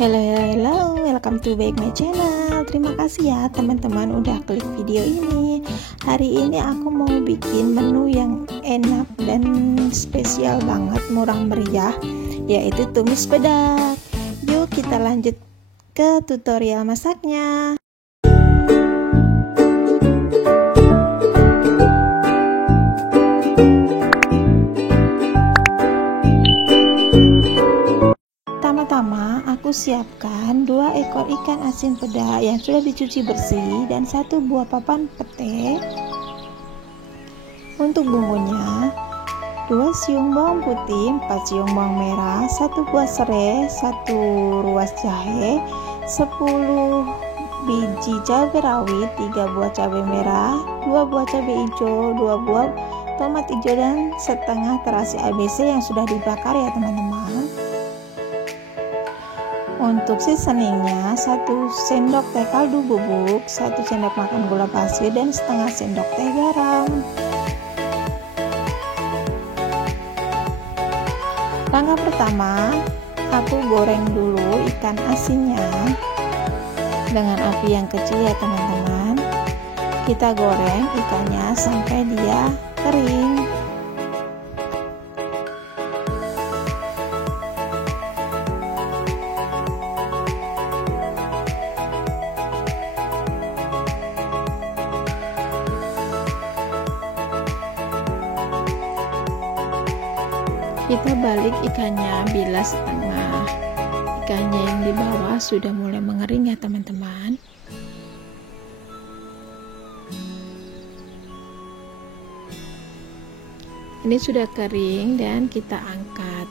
Hello, welcome to back my channel. Terima kasih ya teman-teman udah klik video ini. Hari ini aku mau bikin menu yang enak dan spesial banget, murah meriah, yaitu tumis pedak. Yuk kita lanjut ke tutorial masaknya. Pertama, aku siapkan 2 ekor ikan asin pedak yang sudah dicuci bersih dan 1 buah papan pete. Untuk bumbunya, 2 siung bawang putih, 4 siung bawang merah, 1 buah serai, 1 ruas jahe, 10 biji cabai rawit, 3 buah cabai merah, 2 buah cabai hijau, 2 buah tomat hijau, dan setengah terasi ABC yang sudah dibakar ya teman-teman. Untuk seasoningnya, 1 sendok teh kaldu bubuk, 1 sendok makan gula pasir, dan setengah sendok teh garam. Langkah pertama, aku goreng dulu ikan asinnya dengan api yang kecil ya teman-teman. Kita goreng ikannya sampai dia kering. Kita balik ikannya bila setengah ikannya yang di bawah sudah mulai mengering ya teman-teman. Ini sudah kering dan kita angkat.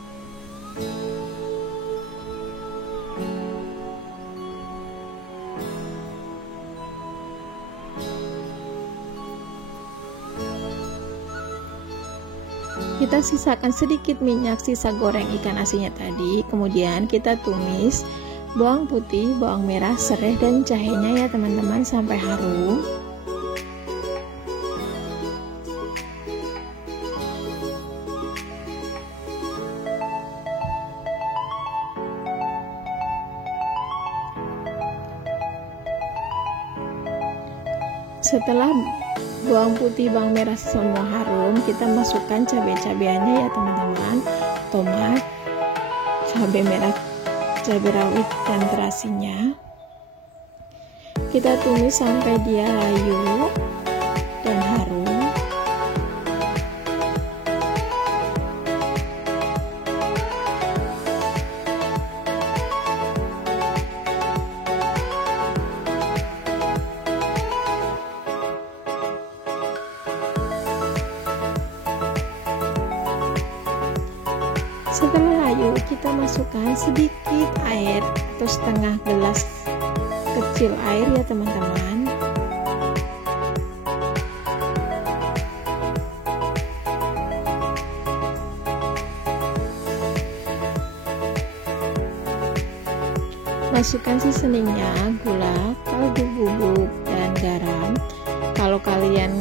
Kita sisakan sedikit minyak sisa goreng ikan asinnya tadi, kemudian kita tumis bawang putih, bawang merah, serai, dan jahenya ya teman-teman sampai harum. Setelah bawang putih, bawang merah semua harum, kita masukkan cabai-cabeannya ya teman-teman, tomat, cabai merah, cabai rawit, dan terasinya. Kita tumis sampai dia layu dan harum. Setelah layu, kita masukkan sedikit air atau setengah gelas kecil air ya teman-teman. Masukkan seasoningnya, gula, kaldu bubuk, dan garam. Kalau kalian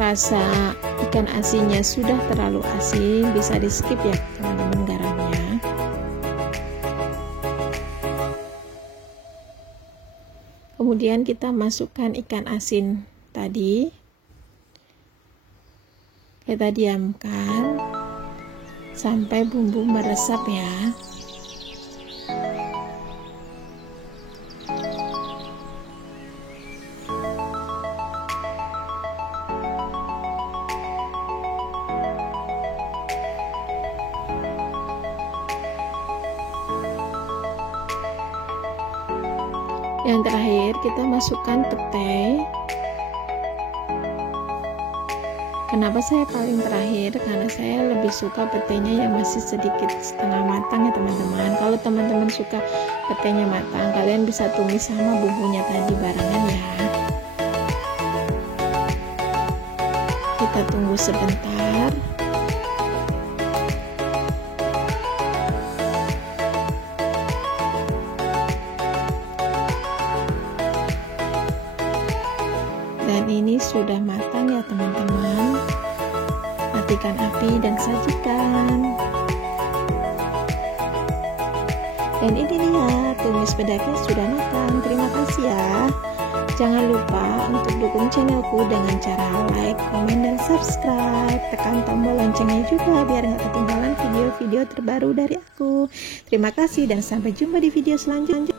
rasa ikan asinnya sudah terlalu asin, bisa di skip ya teman-teman garamnya. Kemudian kita masukkan ikan asin tadi, kita diamkan sampai bumbu meresap ya. Yang terakhir kita masukkan pete. Kenapa saya paling terakhir? Karena saya lebih suka petenya yang masih sedikit setengah matang ya teman-teman. Kalau teman-teman suka petenya matang, kalian bisa tumis sama bumbunya tadi barengan ya. Kita tunggu sebentar. Dan ini sudah matang ya teman-teman. Matikan api dan sajikan. Dan ini dia tumis pedaging sudah matang. Terima kasih ya. Jangan lupa untuk dukung channelku dengan cara like, komen, dan subscribe. Tekan tombol loncengnya juga biar nggak ketinggalan video-video terbaru dari aku. Terima kasih dan sampai jumpa di video selanjutnya.